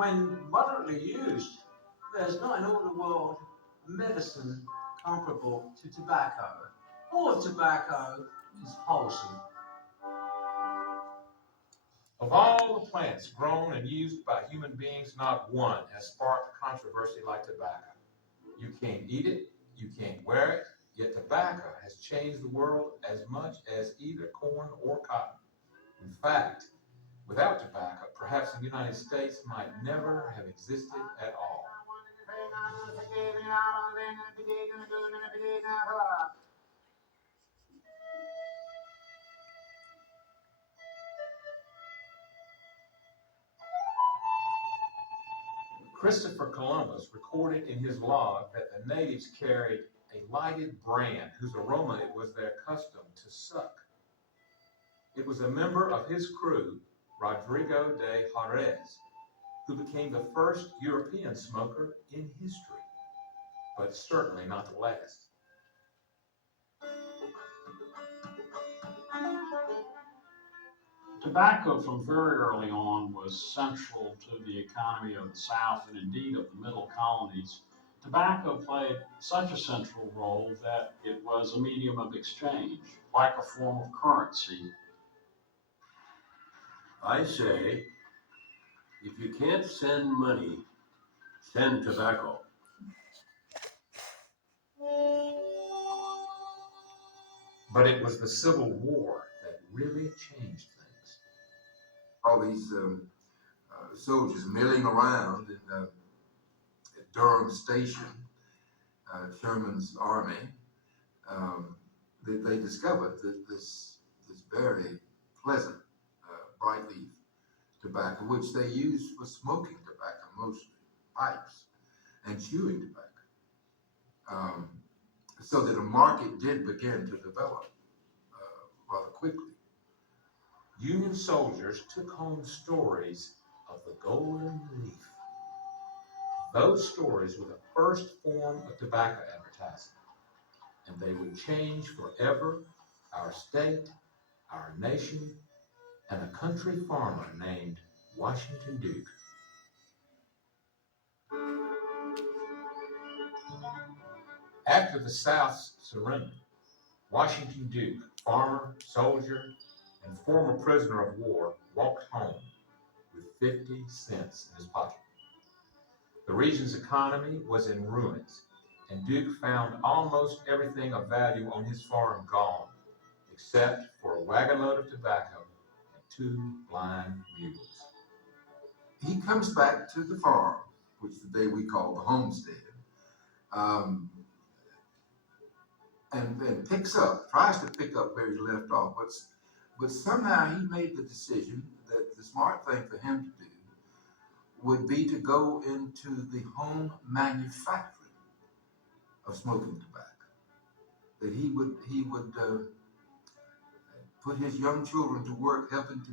When moderately used, there's not in all the world medicine comparable to tobacco. All of tobacco is wholesome. Of all the plants grown and used by human beings, not one has sparked controversy like tobacco. You can't eat it, you can't wear it, yet tobacco has changed the world as much as either corn or cotton. In fact, without tobacco, perhaps the United States might never have existed at all. Christopher Columbus recorded in his log that the natives carried a lighted brand whose aroma it was their custom to suck. It was a member of his crew, Rodrigo de Jerez, who became the first European smoker in history, but certainly not the last. Tobacco from very early on was central to the economy of the South and indeed of the middle colonies. Tobacco played such a central role that it was a medium of exchange, like a form of currency. I say, if you can't send money, send tobacco. But it was the Civil War that really changed things. All these soldiers milling around in at Durham Station, Sherman's army, they discovered that this very pleasant bright leaf tobacco, which they used for smoking tobacco, mostly pipes and chewing tobacco. So that a market did begin to develop rather quickly. Union soldiers took home stories of the golden leaf. Those stories were the first form of tobacco advertising, and they would change forever our state, our nation, and a country farmer named Washington Duke. After the South's surrender, Washington Duke, farmer, soldier, and former prisoner of war, walked home with 50 cents in his pocket. The region's economy was in ruins, and Duke found almost everything of value on his farm gone, except for a wagon load of tobacco and 2 blind mules. He comes back to the farm, which today we call the homestead, and tries to pick up where he left off, but somehow he made the decision that the smart thing for him to do would be to go into the home manufacturing of smoking tobacco. That he would put his young children to work helping to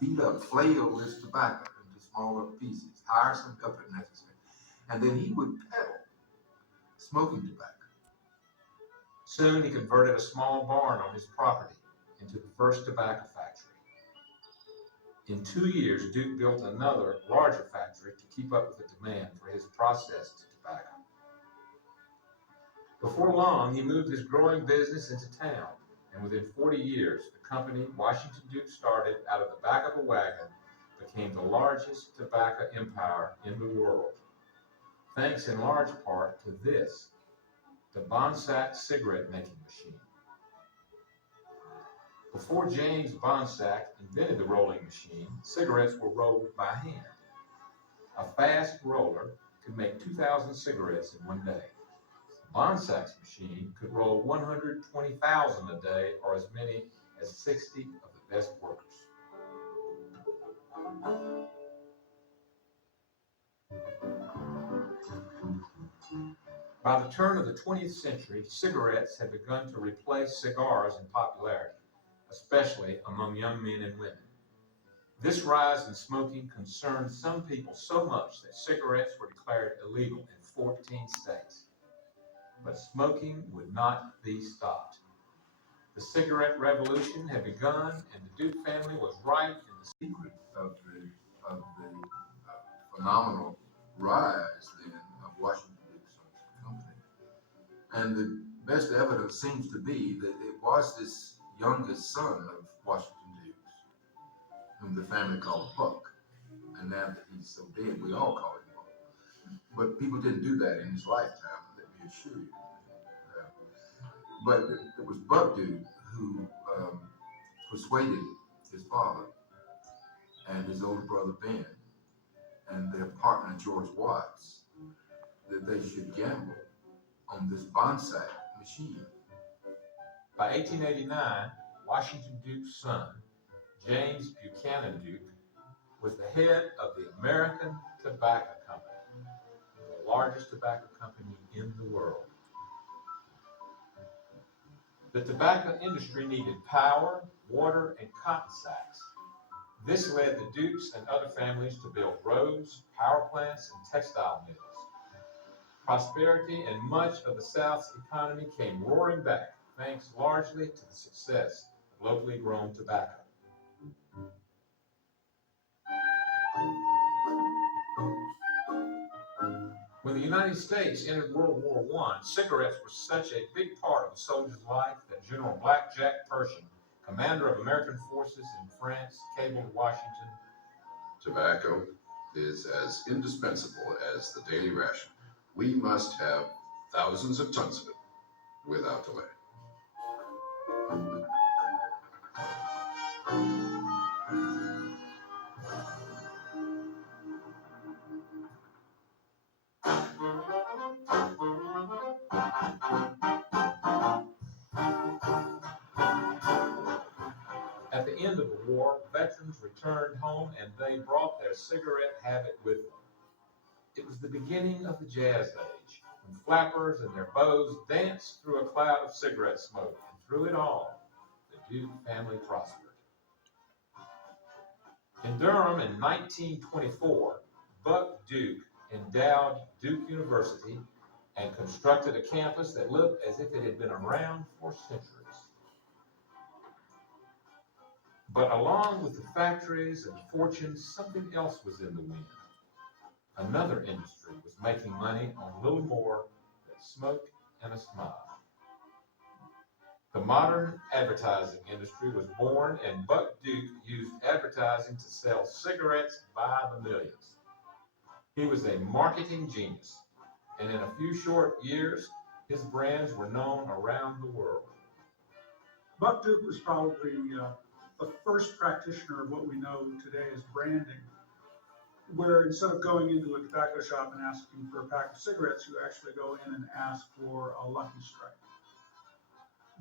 beat up, flail this tobacco into smaller pieces, hire some help if necessary, and then he would peddle smoking tobacco. Soon he converted a small barn on his property into the first tobacco factory. In 2 years, Duke built another, larger factory to keep up with the demand for his processed tobacco. Before long, he moved his growing business into town, and within 40 years, the company Washington Duke started out of the back of a wagon became the largest tobacco empire in the world, thanks in large part to this, the Bonsack cigarette making machine. Before James Bonsack invented the rolling machine, cigarettes were rolled by hand. A fast roller could make 2,000 cigarettes in one day. Bonsack's machine could roll 120,000 a day, or as many as 60 of the best workers. By the turn of the 20th century, cigarettes had begun to replace cigars in popularity, especially among young men and women. This rise in smoking concerned some people so much that cigarettes were declared illegal in 14 states. But smoking would not be stopped. The cigarette revolution had begun, and the Duke family was right in the secret of the phenomenal rise then of Washington Duke's company. And the best evidence seems to be that it was this youngest son of Washington Duke's, whom the family called Buck. And now that he's so dead, we all call him Buck. But people didn't do that in his lifetime, let me assure you. But it was Buck Duke who persuaded his father and his older brother Ben and their partner George Watts that they should gamble on this bonsai machine. By 1889, Washington Duke's son, James Buchanan Duke, was the head of the American Tobacco Company, the largest tobacco company in the world. The tobacco industry needed power, water, and cotton sacks. This led the Dukes and other families to build roads, power plants, and textile mills. Prosperity and much of the South's economy came roaring back, thanks largely to the success of locally grown tobacco. When the United States entered World War I, cigarettes were such a big part of a soldier's life that General Black Jack Pershing, commander of American forces in France, cabled Washington, "Tobacco is as indispensable as the daily ration. We must have thousands of tons of it without delay." At the end of the war, veterans returned home and they brought their cigarette habit with them. It was the beginning of the Jazz Age, when flappers and their bows danced through a cloud of cigarette smoke, and through it all, the Duke family prospered. In Durham in 1924, Buck Duke endowed Duke University and constructed a campus that looked as if it had been around for centuries. But along with the factories and fortunes, something else was in the wind. Another industry was making money on little more than smoke and a smile. The modern advertising industry was born, and Buck Duke used advertising to sell cigarettes by the millions. He was a marketing genius, and in a few short years, his brands were known around the world. Buck Duke was probably the first practitioner of what we know today as branding, where instead of going into a tobacco shop and asking for a pack of cigarettes, you actually go in and ask for a Lucky Strike.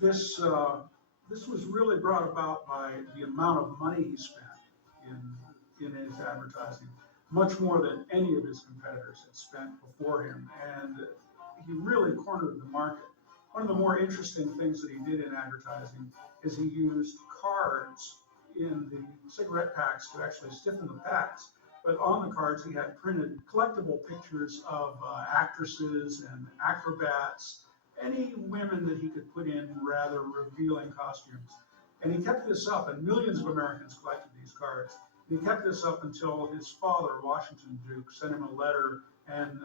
This was really brought about by the amount of money he spent in his advertising, much more than any of his competitors had spent before him, and he really cornered the market. One of the more interesting things that he did in advertising is he used cards in the cigarette packs to actually stiffen the packs. But on the cards, he had printed collectible pictures of actresses and acrobats, any women that he could put in rather revealing costumes. And he kept this up, and millions of Americans collected these cards. He kept this up until his father, Washington Duke, sent him a letter, and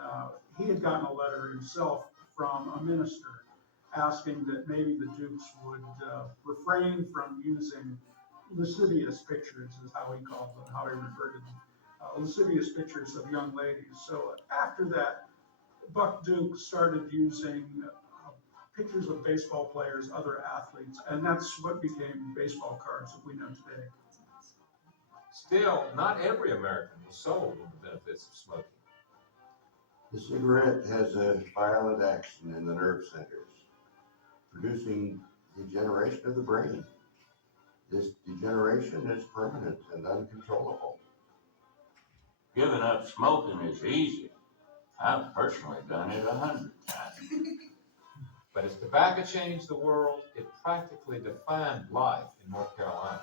he had gotten a letter himself from a minister asking that maybe the Dukes would refrain from using lascivious pictures, is how he called them, how he referred to them, lascivious pictures of young ladies. So after that, Buck Duke started using pictures of baseball players, other athletes, and that's what became baseball cards that we know today. Still, not every American was sold on the benefits of smoking. The cigarette has a violent action in the nerve centers, producing degeneration of the brain. This degeneration is permanent and uncontrollable. Giving up smoking is easy. I've personally done it 100 times. But as tobacco changed the world, it practically defined life in North Carolina.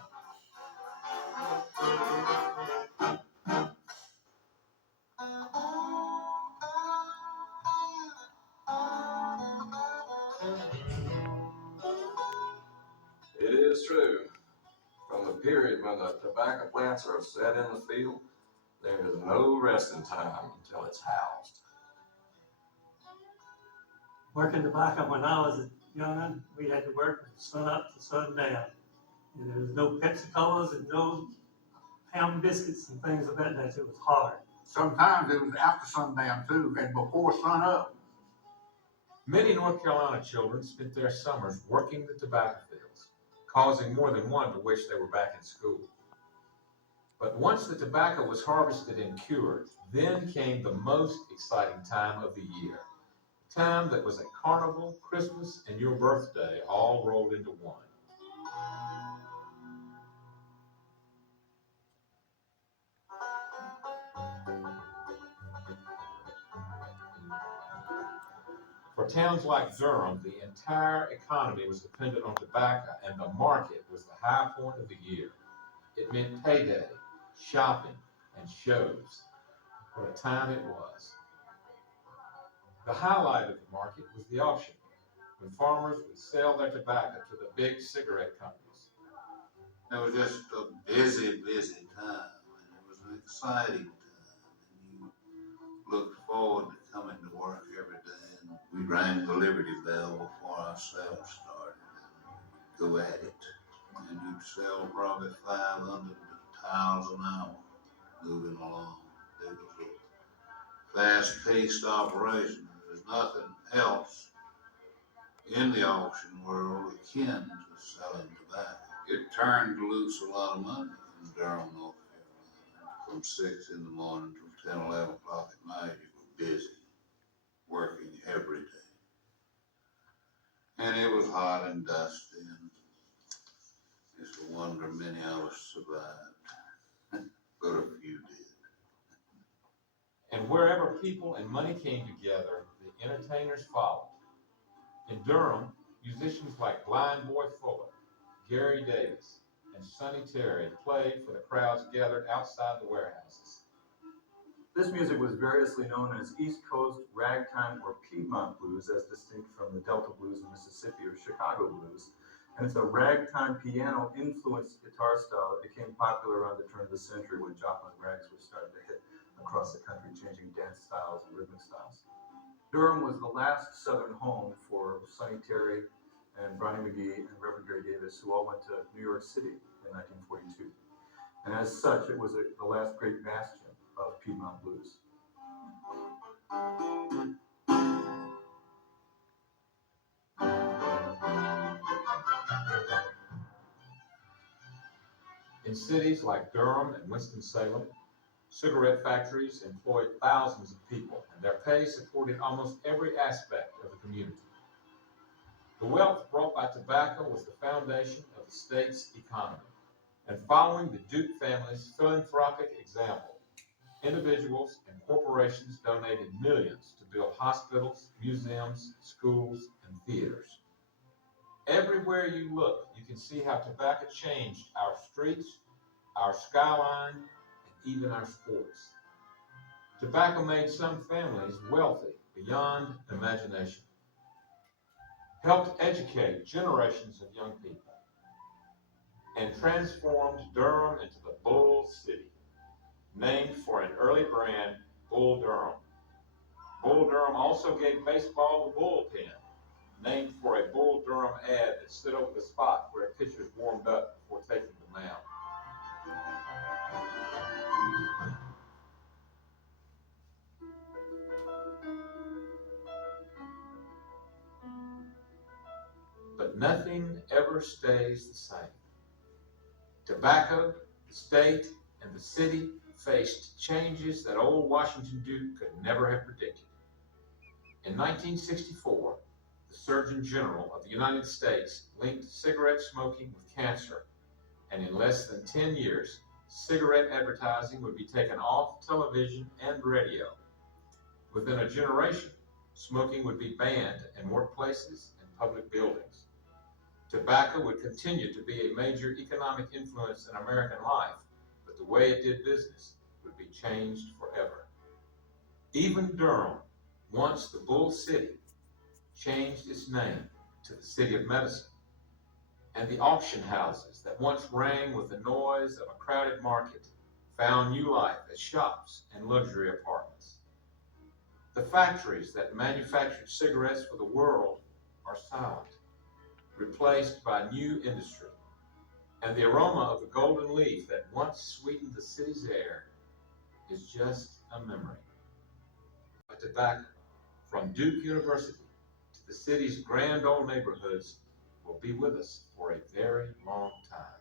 It is true. From the period when the tobacco plants are set in the field There is no resting time until it's housed. Working tobacco when I was young, we had to work from sun up to sun down. And there was no Pepsi Colas and no ham biscuits and things of that nature. It was hard. Sometimes it was after sundown too, and before sun up. Many North Carolina children spent their summers working the tobacco fields, causing more than one to wish they were back in school. But once the tobacco was harvested and cured, then came the most exciting time of the year. A time that was a carnival, Christmas, and your birthday all rolled into one. For towns like Durham, the entire economy was dependent on tobacco, and the market was the high point of the year. It meant payday, shopping, and shows. What a time it was. The highlight of the market was the auction, when farmers would sell their tobacco to the big cigarette companies. It was just a busy, busy time, and it was an exciting time, and you looked forward to coming to work every day, and we rang the Liberty Bell before our sale started, and go at it, and you'd sell probably 500 tiles an hour, moving along. It was a fast-paced operation. There's nothing else in the auction world akin to selling tobacco. It turned loose a lot of money in Durham, North Carolina. From 6 in the morning till 10, 11 o'clock at night, you were busy, working every day. And it was hot and dusty, and it's a wonder many of us survived, but a few did. And wherever people and money came together, the entertainers followed. In Durham, musicians like Blind Boy Fuller, Gary Davis, and Sonny Terry played for the crowds gathered outside the warehouses. This music was variously known as East Coast ragtime or Piedmont blues, as distinct from the Delta blues in Mississippi or Chicago blues. And it's a ragtime piano-influenced guitar style that became popular around the turn of the century when Joplin rags were starting to hit across the country, changing dance styles and rhythmic styles. Durham was the last Southern home for Sonny Terry and Brownie McGee and Reverend Gary Davis, who all went to New York City in 1942. And as such, it was the last great bastion of Piedmont blues. In cities like Durham and Winston-Salem, cigarette factories employed thousands of people, and their pay supported almost every aspect of the community. The wealth brought by tobacco was the foundation of the state's economy. And following the Duke family's philanthropic example, individuals and corporations donated millions to build hospitals, museums, schools, and theaters. Everywhere you look, you can see how tobacco changed our streets, our skyline, and even our sports. Tobacco made some families wealthy beyond imagination, helped educate generations of young people, and transformed Durham into the Bull City, named for an early brand, Bull Durham. Bull Durham also gave baseball the bullpen, named for a Bull Durham ad that stood over the spot where pitchers warmed up before taking the mound. But nothing ever stays the same. Tobacco, the state, and the city faced changes that old Washington Duke could never have predicted. In 1964, the Surgeon General of the United States linked cigarette smoking with cancer, and in less than 10 years, cigarette advertising would be taken off television and radio. Within a generation, smoking would be banned in workplaces and public buildings. Tobacco would continue to be a major economic influence in American life, but the way it did business would be changed forever. Even Durham, once the Bull City, changed its name to the City of Medicine. And the auction houses that once rang with the noise of a crowded market found new life as shops and luxury apartments. The factories that manufactured cigarettes for the world are silent, replaced by new industry. And the aroma of the golden leaf that once sweetened the city's air is just a memory. But tobacco, from Duke University to the city's grand old neighborhoods, will be with us for a very long time.